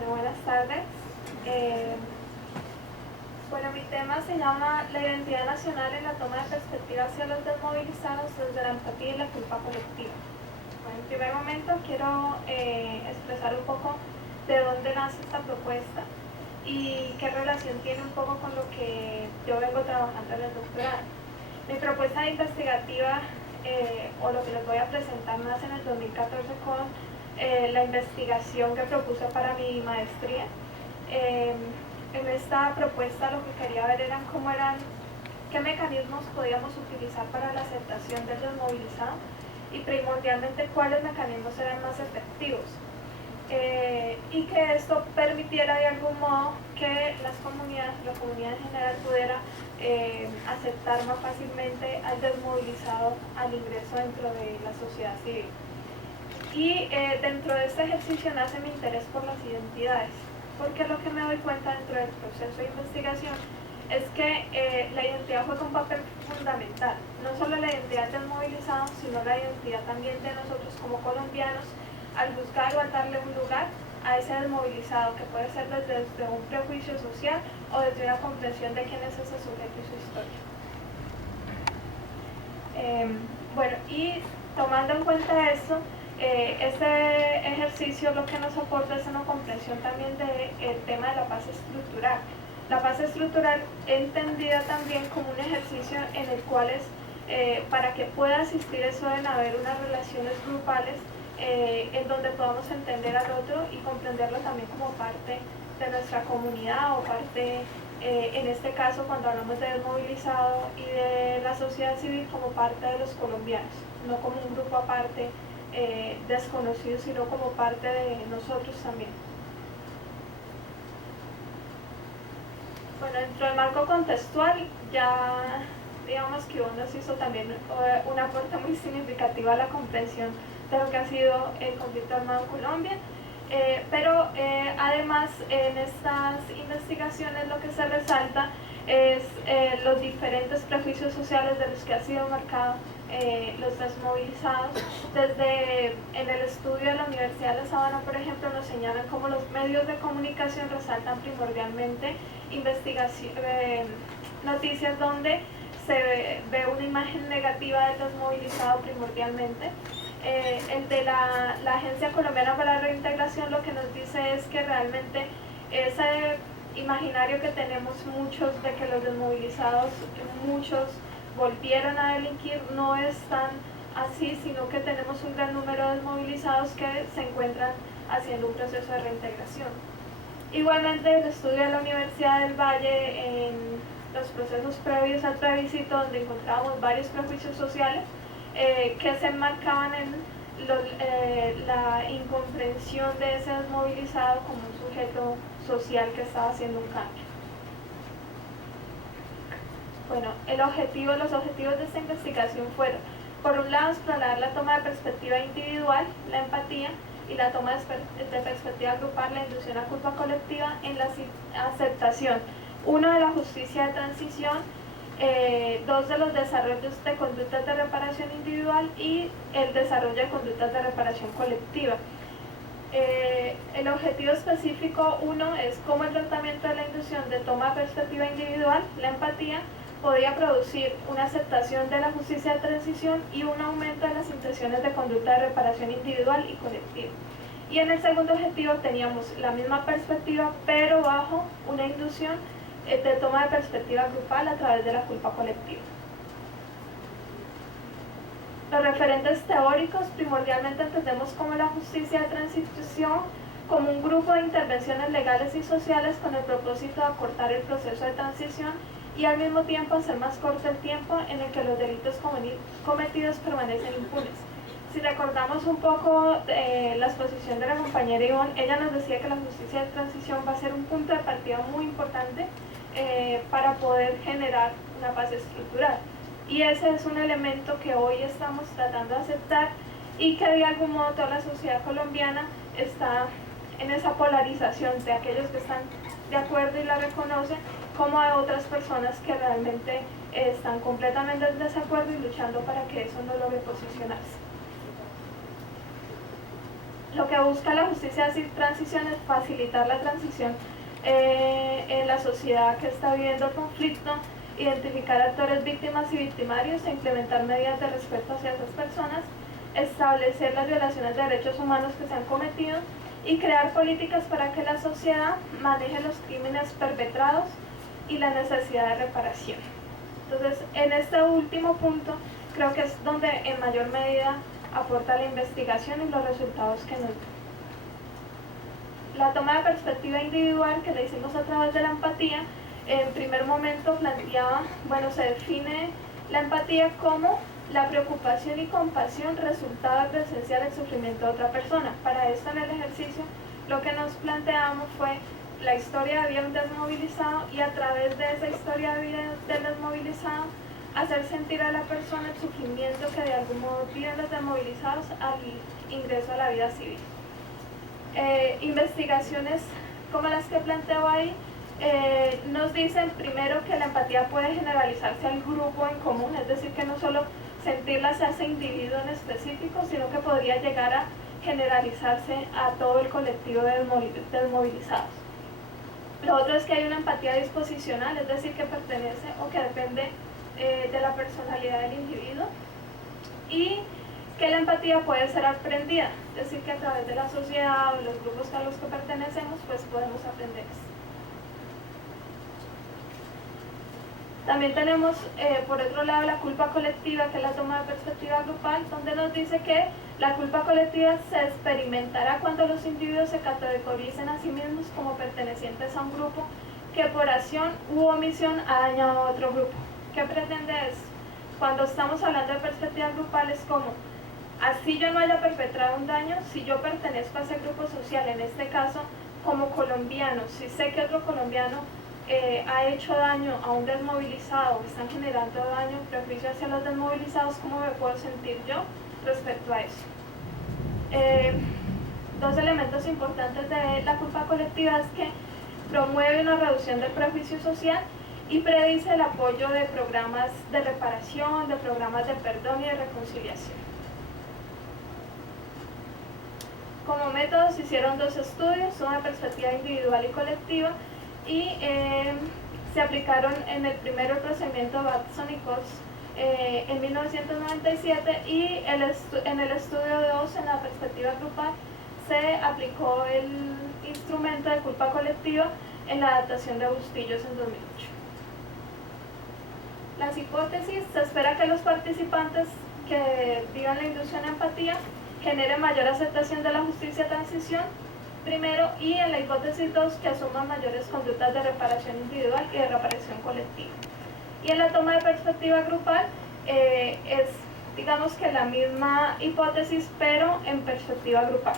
Bueno, buenas tardes. Bueno, mi tema se llama la identidad nacional en la toma de perspectiva hacia los desmovilizados desde la empatía y la culpa colectiva. Bueno, en primer momento quiero expresar un poco de dónde nace esta propuesta y qué relación tiene un poco con lo que yo vengo trabajando en el doctorado. Mi propuesta investigativa, o lo que les voy a presentar, nace en el 2014 con la investigación que propuse para mi maestría. En esta propuesta lo que quería ver eran qué mecanismos podíamos utilizar para la aceptación del desmovilizado y primordialmente cuáles mecanismos eran más efectivos. Y que esto permitiera de algún modo que la comunidad en general pudiera aceptar más fácilmente al desmovilizado al ingreso dentro de la sociedad civil. Y dentro de este ejercicio nace mi interés por las identidades, porque lo que me doy cuenta dentro del proceso de investigación es que la identidad juega un papel fundamental, no solo la identidad del desmovilizado, sino la identidad también de nosotros como colombianos, al buscar o al darle un lugar a ese desmovilizado, que puede ser desde un prejuicio social o desde una comprensión de quién es ese sujeto y su historia. Bueno, y tomando en cuenta esto, este ejercicio lo que nos aporta es una comprensión también del tema de la paz estructural. La paz estructural entendida también como un ejercicio en el cual para que pueda existir eso deben haber unas relaciones grupales en donde podamos entender al otro y comprenderlo también como parte de nuestra comunidad o parte, en este caso cuando hablamos de desmovilizado y de la sociedad civil, como parte de los colombianos, no como un grupo aparte desconocido, sino como parte de nosotros también. Bueno, dentro del marco contextual ya digamos que uno nos hizo también un aporte muy significativo a la comprensión de lo que ha sido el conflicto armado en Colombia, pero además en estas investigaciones lo que se resalta es los diferentes prejuicios sociales de los que ha sido marcado los desmovilizados. Desde en el estudio de la Universidad de La Sabana, por ejemplo, nos señalan cómo los medios de comunicación resaltan primordialmente noticias donde se ve una imagen negativa del desmovilizado primordialmente. El de la Agencia Colombiana para la Reintegración lo que nos dice es que realmente ese imaginario que tenemos muchos de que los desmovilizados, muchos volvieron a delinquir, no es tan así, sino que tenemos un gran número de desmovilizados que se encuentran haciendo un proceso de reintegración. Igualmente, el estudio de la Universidad del Valle en los procesos previos al plebiscito, donde encontrábamos varios prejuicios sociales que se enmarcaban en la incomprensión de ese desmovilizado como un sujeto social que estaba haciendo un cambio. Bueno, los objetivos de esta investigación fueron, por un lado, explorar la toma de perspectiva individual, la empatía, y la toma de perspectiva grupal, la inducción a culpa colectiva en la aceptación, uno, de la justicia de transición, dos, de los desarrollos de conductas de reparación individual y el desarrollo de conductas de reparación colectiva. El objetivo específico, uno, es cómo el tratamiento de la inducción de toma de perspectiva individual, la empatía, podía producir una aceptación de la justicia de transición y un aumento de las intenciones de conducta de reparación individual y colectiva. Y en el segundo objetivo teníamos la misma perspectiva, pero bajo una inducción de toma de perspectiva grupal a través de la culpa colectiva. Los referentes teóricos primordialmente entendemos como la justicia de transición como un grupo de intervenciones legales y sociales con el propósito de acortar el proceso de transición y al mismo tiempo hacer más corto el tiempo en el que los delitos cometidos permanecen impunes. Si recordamos un poco la exposición de la compañera Ivonne, ella nos decía que la justicia de transición va a ser un punto de partida muy importante para poder generar una paz estructural. Y ese es un elemento que hoy estamos tratando de aceptar y que de algún modo toda la sociedad colombiana está en esa polarización de aquellos que están de acuerdo y la reconocen, como a otras personas que realmente están completamente en desacuerdo y luchando para que eso no logre posicionarse. Lo que busca la justicia de transición es facilitar la transición en la sociedad que está viviendo el conflicto, identificar actores víctimas y victimarios e implementar medidas de respeto hacia esas personas, establecer las violaciones de derechos humanos que se han cometido y crear políticas para que la sociedad maneje los crímenes perpetrados y la necesidad de reparación. Entonces, en este último punto, creo que es donde en mayor medida aporta la investigación y los resultados que nos da. La toma de perspectiva individual que le hicimos a través de la empatía, en primer momento planteaba, bueno, se define la empatía como la preocupación y compasión resultado de presenciar el sufrimiento de otra persona. Para esto, en el ejercicio, lo que nos planteamos fue la historia de vida de un desmovilizado y a través de esa historia de vida del desmovilizado hacer sentir a la persona el sufrimiento que de algún modo viven los desmovilizados al ingreso a la vida civil. Investigaciones como las que planteo ahí nos dicen primero que la empatía puede generalizarse al grupo en común, es decir, que no solo sentirla hacia ese individuo en específico, sino que podría llegar a generalizarse a todo el colectivo de desmovilizados. Lo otro es que hay una empatía disposicional, es decir, que pertenece o que depende de la personalidad del individuo, y que la empatía puede ser aprendida, es decir, que a través de la sociedad o los grupos a los que pertenecemos, pues podemos aprender eso. También tenemos, por otro lado, la culpa colectiva, que es la toma de perspectiva grupal, donde nos dice que la culpa colectiva se experimentará cuando los individuos se categoricen a sí mismos como pertenecientes a un grupo que por acción u omisión ha dañado a otro grupo. ¿Qué pretende esto? Cuando estamos hablando de perspectiva grupal es como, así yo no haya perpetrado un daño, si yo pertenezco a ese grupo social, en este caso como colombiano, si sé que otro colombiano ha hecho daño a un desmovilizado, que están generando daño, prejuicio hacia los desmovilizados, ¿cómo me puedo sentir yo respecto a eso? Dos elementos importantes de la culpa colectiva es que promueve una reducción del prejuicio social y predice el apoyo de programas de reparación, de programas de perdón y de reconciliación. Como métodos se hicieron dos estudios, uno de perspectiva individual y colectiva, y se aplicaron en el primero el procedimiento Batson y Cox en 1997, y en el estudio 2, en la perspectiva grupal, se aplicó el instrumento de culpa colectiva en la adaptación de Bustillos en 2008. Las hipótesis: se espera que los participantes que vivan la inducción a empatía generen mayor aceptación de la justicia de transición, primero, y en la hipótesis 2, que asuman mayores conductas de reparación individual y de reparación colectiva. Y en la toma de perspectiva grupal es, digamos que la misma hipótesis, pero en perspectiva grupal.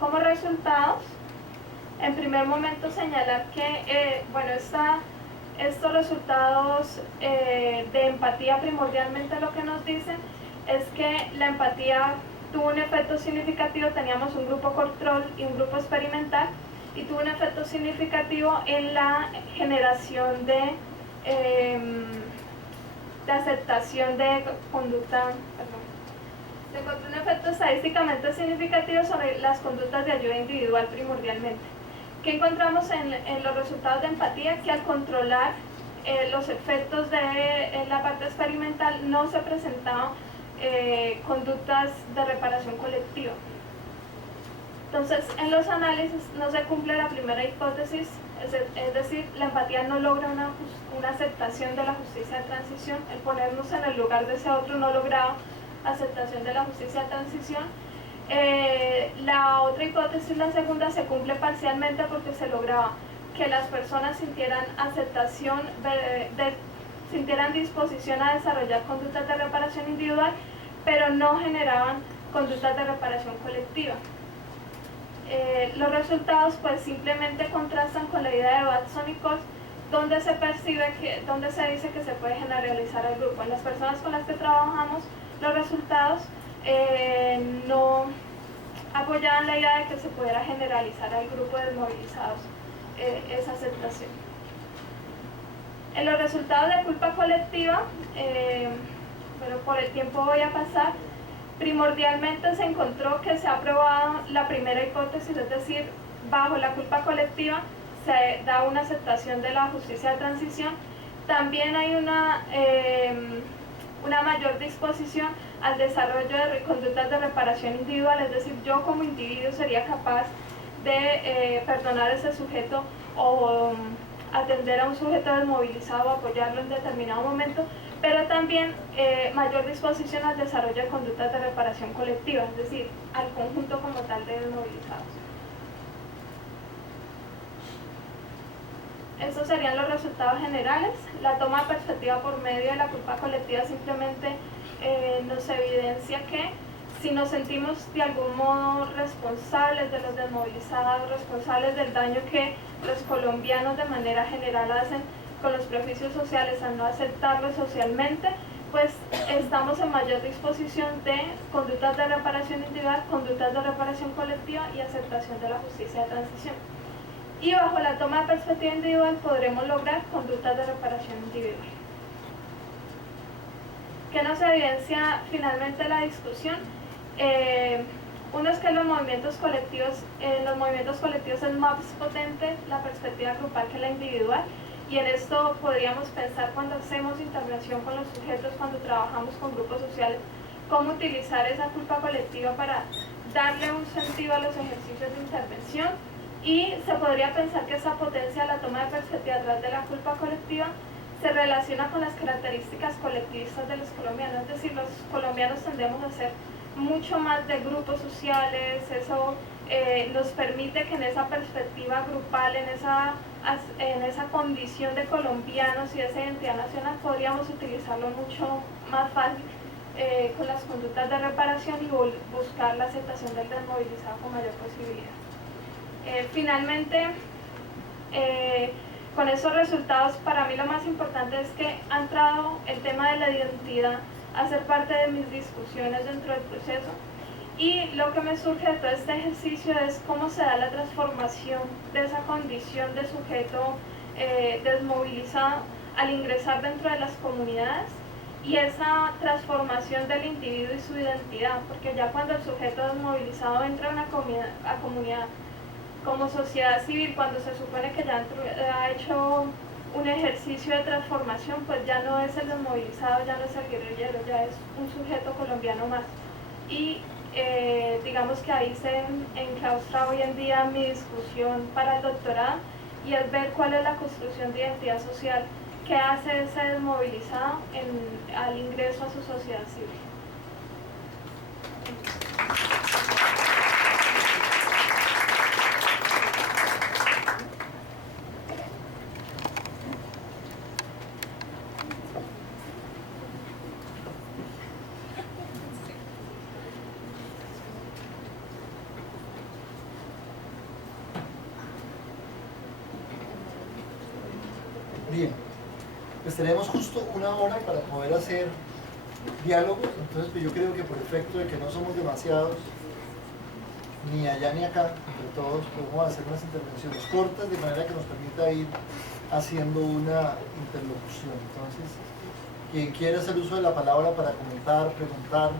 Como resultados, en primer momento señalar que, bueno, estos resultados de empatía primordialmente lo que nos dicen es que la empatía tuvo un efecto significativo. Teníamos un grupo control y un grupo experimental, y tuvo un efecto significativo en la generación de aceptación de conducta, se encontró un efecto estadísticamente significativo sobre las conductas de ayuda individual primordialmente. ¿Qué encontramos en los resultados de empatía? Que al controlar los efectos de la parte experimental no se presentaban conductas de reparación colectiva. Entonces, en los análisis no se cumple la primera hipótesis, es decir, la empatía no logra una aceptación de la justicia de transición. El ponernos en el lugar de ese otro no lograba aceptación de la justicia de transición. La otra hipótesis, la segunda, se cumple parcialmente porque se lograba que las personas sintieran aceptación, sintieran disposición a desarrollar conductas de reparación individual, pero no generaban conductas de reparación colectiva. Los resultados pues simplemente contrastan con la idea de Batson y Cox, donde se dice que se puede generalizar al grupo. En las personas con las que trabajamos, los resultados no apoyaban la idea de que se pudiera generalizar al grupo de desmovilizados esa aceptación. En los resultados de culpa colectiva, bueno, por el tiempo voy a pasar, Primordialmente se encontró que se ha aprobado la primera hipótesis, es decir, bajo la culpa colectiva se da una aceptación de la justicia de transición. También hay una mayor disposición al desarrollo de conductas de reparación individual, es decir, yo como individuo sería capaz de perdonar a ese sujeto o atender a un sujeto desmovilizado o apoyarlo en determinado momento, pero también mayor disposición al desarrollo de conductas de reparación colectiva, es decir, al conjunto como tal de desmovilizados. Estos serían los resultados generales. La toma de perspectiva por medio de la culpa colectiva simplemente nos evidencia que si nos sentimos de algún modo responsables de los desmovilizados, responsables del daño que los colombianos de manera general hacen con los prejuicios sociales al no aceptarlos socialmente, pues estamos en mayor disposición de conductas de reparación individual, conductas de reparación colectiva y aceptación de la justicia de transición. Y bajo la toma de perspectiva individual podremos lograr conductas de reparación individual. ¿Qué nos evidencia finalmente la discusión? Uno es que en los movimientos colectivos es más potente la perspectiva grupal que la individual, y en esto podríamos pensar cuando hacemos intervención con los sujetos, cuando trabajamos con grupos sociales, cómo utilizar esa culpa colectiva para darle un sentido a los ejercicios de intervención. Y se podría pensar que esa potencia de la toma de perspectiva a través de la culpa colectiva se relaciona con las características colectivistas de los colombianos, es decir, los colombianos tendemos a ser mucho más de grupos sociales, eso nos permite que en esa perspectiva grupal, en esa condición de colombianos y de esa identidad nacional, podríamos utilizarlo mucho más fácil con las conductas de reparación y buscar la aceptación del desmovilizado con mayor posibilidad. Finalmente, con esos resultados, para mí lo más importante es que ha entrado el tema de la identidad a ser parte de mis discusiones dentro del proceso, y lo que me surge de todo este ejercicio es cómo se da la transformación de esa condición de sujeto desmovilizado al ingresar dentro de las comunidades, y esa transformación del individuo y su identidad, porque ya cuando el sujeto desmovilizado entra a una comunidad como sociedad civil, cuando se supone que ya ha hecho un ejercicio de transformación, pues ya no es el desmovilizado, ya no es el guerrillero, ya es un sujeto colombiano más. Y digamos que ahí se enclaustra hoy en día mi discusión para el doctorado, y es ver cuál es la construcción de identidad social que hace ese desmovilizado al ingreso a su sociedad civil. Bien, pues tenemos justo una hora para poder hacer diálogos, entonces pues yo creo que por efecto de que no somos demasiados, ni allá ni acá, entre todos podemos hacer unas intervenciones cortas de manera que nos permita ir haciendo una interlocución. Entonces, quien quiera hacer uso de la palabra para comentar, preguntar,